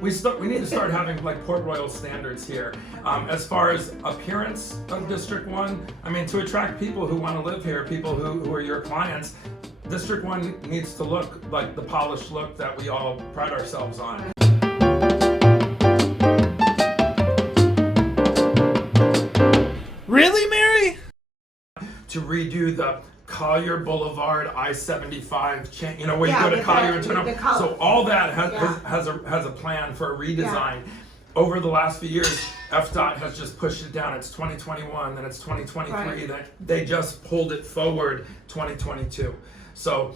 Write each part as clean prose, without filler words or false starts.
We need to start having like Port Royal standards here. As far as appearance of District 1, I mean, to attract people who want to live here, people who are your clients, District 1 needs to look like the polished look that we all pride ourselves on. Really, Mary? To redo the Collier Boulevard I-75 you know, where you go to Collier and turn up. So all that has a plan for a redesign. Over the last few years, FDOT has just pushed it down. It's 2021, then it's 2023. That they just pulled it forward 2022. So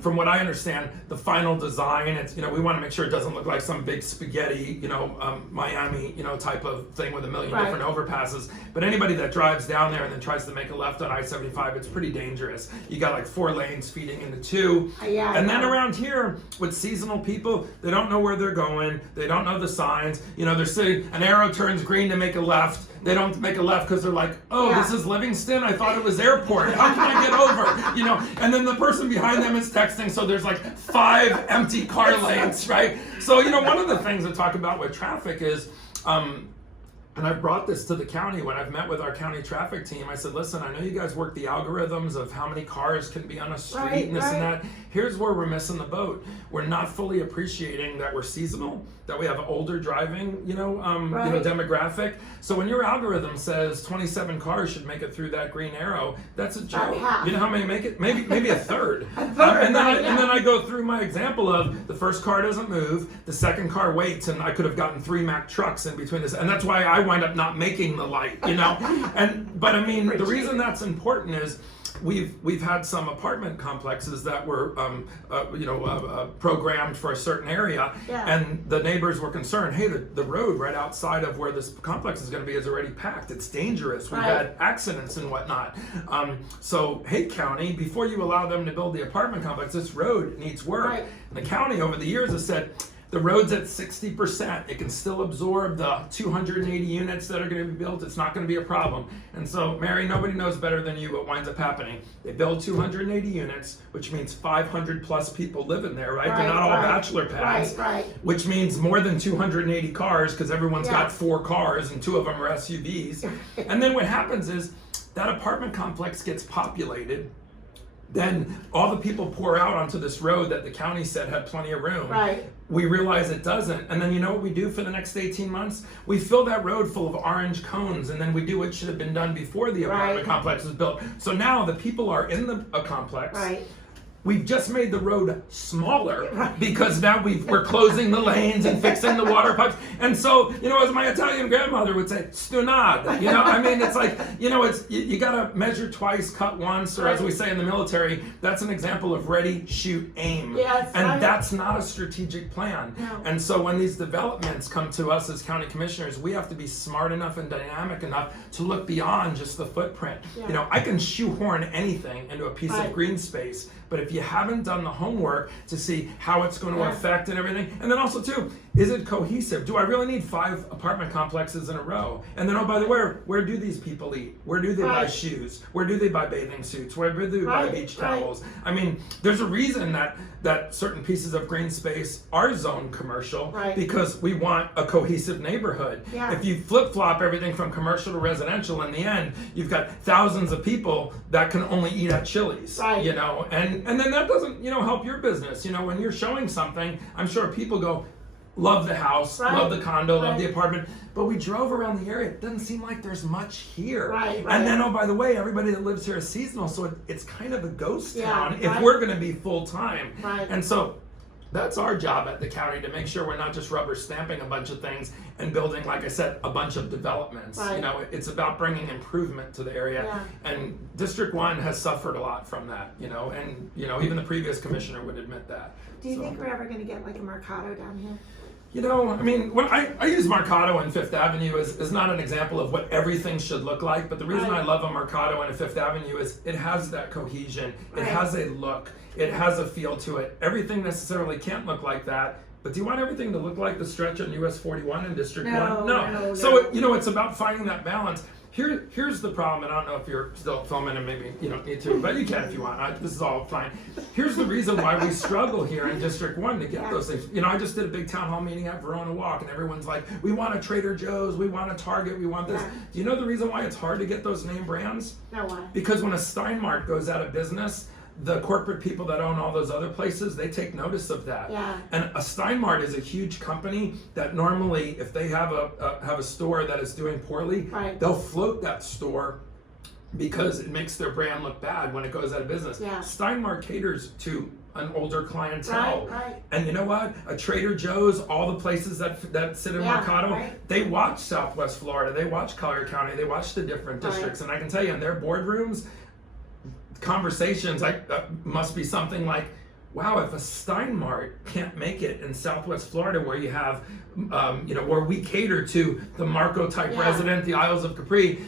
from what I understand, the final design, it's, you know, we want to make sure it doesn't look like some big spaghetti, you know, Miami, you know, type of thing with a million different overpasses. But anybody that drives down there and then tries to make a left on I-75, it's pretty dangerous. You got like 4 lanes feeding into 2. And then around here with seasonal people, they don't know where they're going. They don't know the signs. You know, they're sitting, an arrow turns green to make a left. They don't make a left because they're like, oh, this is Livingston? I thought it was airport. How can I get over? You know, and then the person behind them is texting, so there's like 5 empty car lanes, right? So, you know, one of the things I talk about with traffic is, and I've brought this to the county when I've met with our county traffic team. I said, listen, I know you guys work the algorithms of how many cars can be on a street and this and that. Here's where we're missing the boat. We're not fully appreciating that we're seasonal, that we have an older driving, you know, demographic. So when your algorithm says 27 cars should make it through that green arrow, that's a joke. You know how many make it? Maybe a third. And then I go through my example of the first car doesn't move, the second car waits, and I could have gotten 3 Mack trucks in between this, and that's why I wind up not making the light, you know. But I mean, the reason that's important is we've had some apartment complexes that were programmed for a certain area, and the neighbors were concerned, hey, the road right outside of where this complex is going to be is already packed, it's dangerous, we've had accidents and whatnot. So hey, county, before you allow them to build the apartment complex, this road needs work. And the county over the years has said, the road's at 60%. It can still absorb the 280 units that are going to be built. It's not going to be a problem. And so, Mary, nobody knows better than you what winds up happening. They build 280 units, which means 500 plus people live in there, right? They're not all bachelor pads, which means more than 280 cars because everyone's got 4 cars and 2 of them are SUVs. And then what happens is that apartment complex gets populated. Then all the people pour out onto this road that the county said had plenty of room. We realize it doesn't. And then you know what we do for the next 18 months? We fill that road full of orange cones, and then we do what should have been done before the apartment complex was built. So now the people are in the complex. We've just made the road smaller because now we're closing the lanes and fixing the water pipes. And so, you know, as my Italian grandmother would say, stunad. You know, I mean, it's like, you know, it's you gotta measure twice, cut once, or as we say in the military, that's an example of ready, shoot, aim. And that's not a strategic plan. And so when these developments come to us as county commissioners, we have to be smart enough and dynamic enough to look beyond just the footprint. You know, I can shoehorn anything into a piece of green space, but if you haven't done the homework to see how it's going to affect and everything, and then also too, is it cohesive? Do I really need 5 apartment complexes in a row? And then, oh, by the way, where do these people eat? Where do they buy shoes? Where do they buy bathing suits? Where do they buy beach towels? I mean, there's a reason that certain pieces of green space are zoned commercial, because we want a cohesive neighborhood. If you flip-flop everything from commercial to residential, in the end, you've got thousands of people that can only eat at Chili's, you know, and then that doesn't, you know, help your business. You know, when you're showing something, I'm sure people go, love the house, love the condo, love the apartment, but we drove around the area, it doesn't seem like there's much here. And then, oh, by the way, everybody that lives here is seasonal, so it's kind of a ghost town if we're gonna be full-time. And so that's our job at the county, to make sure we're not just rubber stamping a bunch of things and building, like I said, a bunch of developments. You know, it's about bringing improvement to the area. And District 1 has suffered a lot from that, you know, and, you know, even the previous commissioner would admit that. Do you think we're ever going to get like a Mercado down here? You know, I mean, when I use Mercado and Fifth Avenue is not an example of what everything should look like, but the reason I love a Mercado and a Fifth Avenue is it has that cohesion, it has a look, it has a feel to it. Everything necessarily can't look like that, but do you want everything to look like the stretch on US 41 in District 1? No. So, you know, it's about finding that balance. here's the problem, and I don't know if you're still filming and maybe you don't need to, but you can if you want. This is all fine. Here's the reason why we struggle here in District 1 to get those things. You know, I just did a big town hall meeting at Verona Walk, and everyone's like, we want a Trader Joe's, we want a Target, we want this. Do you know the reason why it's hard to get those name brands? No, why? Because when a Steinmart goes out of business, the corporate people that own all those other places, they take notice of that. Yeah. And a Steinmart is a huge company that normally, if they have a store that is doing poorly, they'll float that store because it makes their brand look bad when it goes out of business. Yeah. Steinmart caters to an older clientele. Right. And you know what? A Trader Joe's, all the places that sit in Mercado, they watch Southwest Florida, they watch Collier County, they watch the different districts. And I can tell you, in their boardrooms, conversations must be something like, wow, if a Steinmart can't make it in Southwest Florida where you have, where we cater to the Marco type resident, the Isles of Capri,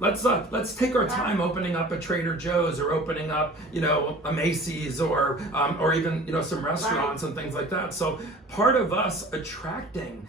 let's take our time opening up a Trader Joe's or opening up, a Macy's or even, some restaurants and things like that. So part of us attracting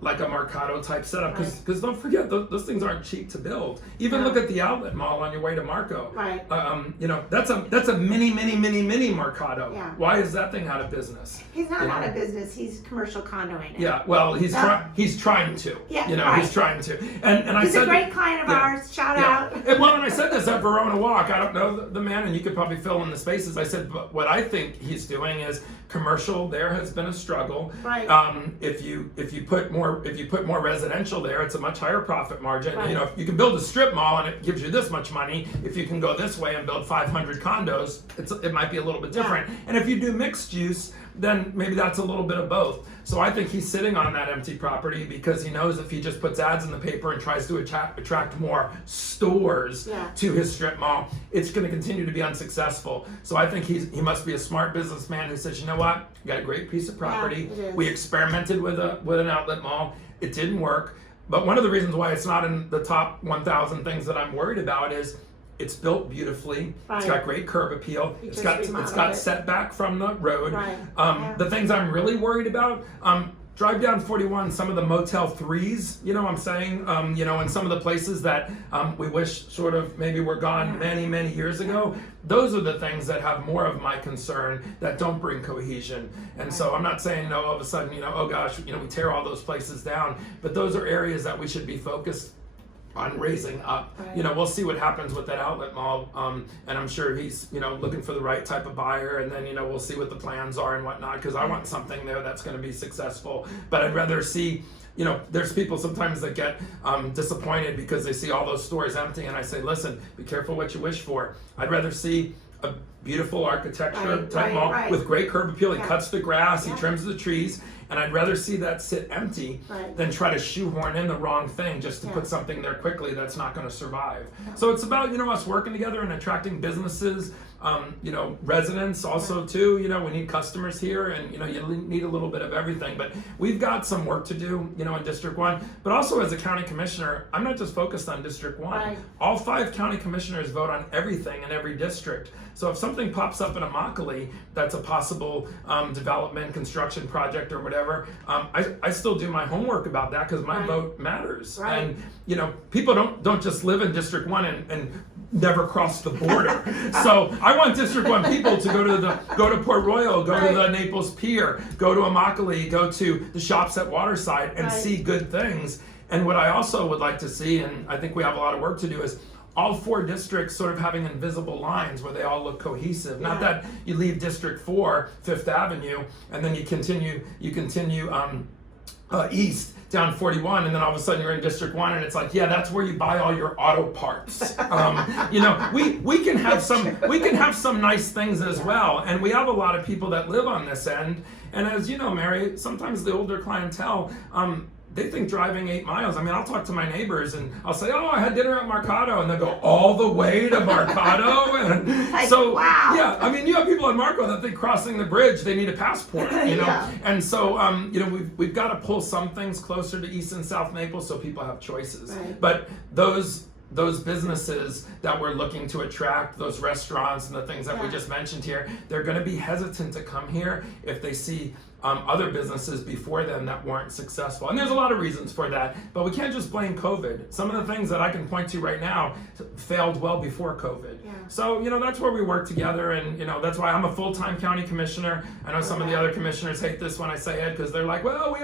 like a Mercado type setup, because don't forget, those things aren't cheap to build. Even look at the outlet mall on your way to Marco. Right. That's a mini Mercado. Yeah. Why is that thing out of business? He's not out of business. He's commercial condoing. Yeah. Well, he's trying to. Yeah. He's trying to. And he's a great client of ours. Shout out. And when I said this at Verona Walk, I don't know the man, and you could probably fill in the spaces. I said, but what I think he's doing is commercial. There has been a struggle. Right. If you put more residential there, it's a much higher profit margin. Right. If you can build a strip mall and it gives you this much money, if you can go this way and build 500 condos, it might be a little bit different. And if you do mixed use, then maybe that's a little bit of both. So I think he's sitting on that empty property because he knows if he just puts ads in the paper and tries to attract more stores to his strip mall, it's going to continue to be unsuccessful. So I think he must be a smart businessman who says, you know what, we got a great piece of property. We experimented with an outlet mall. It didn't work. But one of the reasons why it's not in the top 1,000 things that I'm worried about is it's built beautifully. It's got great curb appeal. It's got setback from the road. The things I'm really worried about, drive down 41, some of the Motel 3s, I'm saying, in some of the places that we wish sort of maybe were gone many years ago. Those are the things that have more of my concern, that don't bring cohesion. And so I'm not saying, all of a sudden, oh gosh, we tear all those places down, but those are areas that we should be focused on raising up. We'll see what happens with that outlet mall, and I'm sure he's looking for the right type of buyer, and then we'll see what the plans are and whatnot, because I want something there that's going to be successful. But I'd rather see, there's people sometimes that get disappointed because they see all those stores empty, and I say, listen, be careful what you wish for. I'd rather see a beautiful architecture type mall with great curb appeal. He cuts the grass, he trims the trees, and I'd rather see that sit empty than try to shoehorn in the wrong thing just to put something there quickly that's not going to survive. So it's about us working together and attracting businesses, residents also too. We need customers here, and you need a little bit of everything. But we've got some work to do, in District 1. But also as a county commissioner, I'm not just focused on District 1. All 5 county commissioners vote on everything in every district. So if something pops up in Immokalee that's a possible development, construction project or whatever, I still do my homework about that because my vote matters. And people don't just live in District 1 and never cross the border. So I want District 1 people to go to Port Royal, go to the Naples Pier, go to Immokalee, go to the shops at Waterside and see good things. And what I also would like to see, and I think we have a lot of work to do, is all 4 districts sort of having invisible lines where they all look cohesive. Not that you leave District 4, Fifth Avenue, and then you continue east down 41, and then all of a sudden you're in District 1, and it's like, that's where you buy all your auto parts. We can have some nice things as well, and we have a lot of people that live on this end. And as you know, Mary, sometimes the older clientele, they think driving 8 miles. I mean, I'll talk to my neighbors and I'll say, I had dinner at Mercado, and they'll go all the way to Mercado. And wow. Yeah, I mean, you have people at Marco that think crossing the bridge, they need a passport, And so, we've got to pull some things closer to East and South Naples so people have choices. But those businesses that we're looking to attract, those restaurants and the things that we just mentioned here, they're going to be hesitant to come here if they see other businesses before them that weren't successful. And there's a lot of reasons for that, but we can't just blame COVID. Some of the things that I can point to right now failed well before COVID. Yeah. So, that's where we work together, and, that's why I'm a full-time county commissioner. I know some of the other commissioners hate this when I say it, because they're like, well,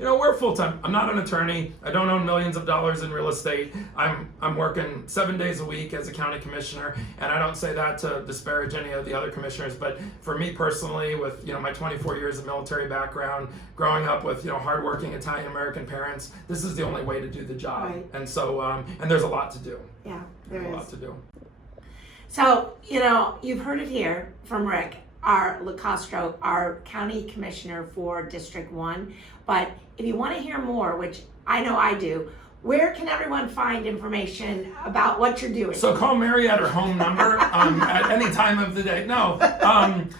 we're full-time. I'm not an attorney. I don't own millions of dollars in real estate. I'm working 7 days a week as a county commissioner, and I don't say that to disparage any of the other commissioners, but for me personally, with, my 24 years of military background, growing up with, hardworking Italian-American parents, this is the only way to do the job. Right. And so, and there's a lot to do. Yeah, there's a lot to do. So, you've heard it here from Rick, our LoCastro, our county commissioner for District 1. But if you want to hear more, which I know I do, where can everyone find information about what you're doing? So call Mary at her home number at any time of the day. No.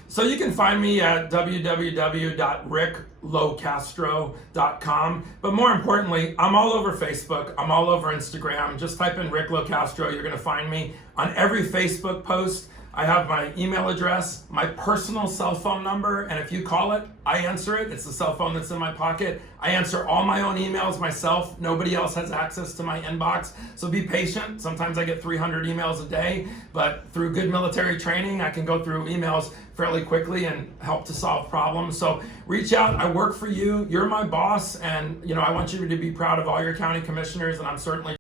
So you can find me at www.ricklocastro.com. But more importantly, I'm all over Facebook. I'm all over Instagram. Just type in Rick LoCastro. You're going to find me on every Facebook post. I have my email address, my personal cell phone number, and if you call it, I answer it. It's the cell phone that's in my pocket. I answer all my own emails myself. Nobody else has access to my inbox. So be patient. Sometimes I get 300 emails a day, but through good military training, I can go through emails fairly quickly and help to solve problems. So reach out. I work for you. You're my boss, and I want you to be proud of all your county commissioners, and I'm certainly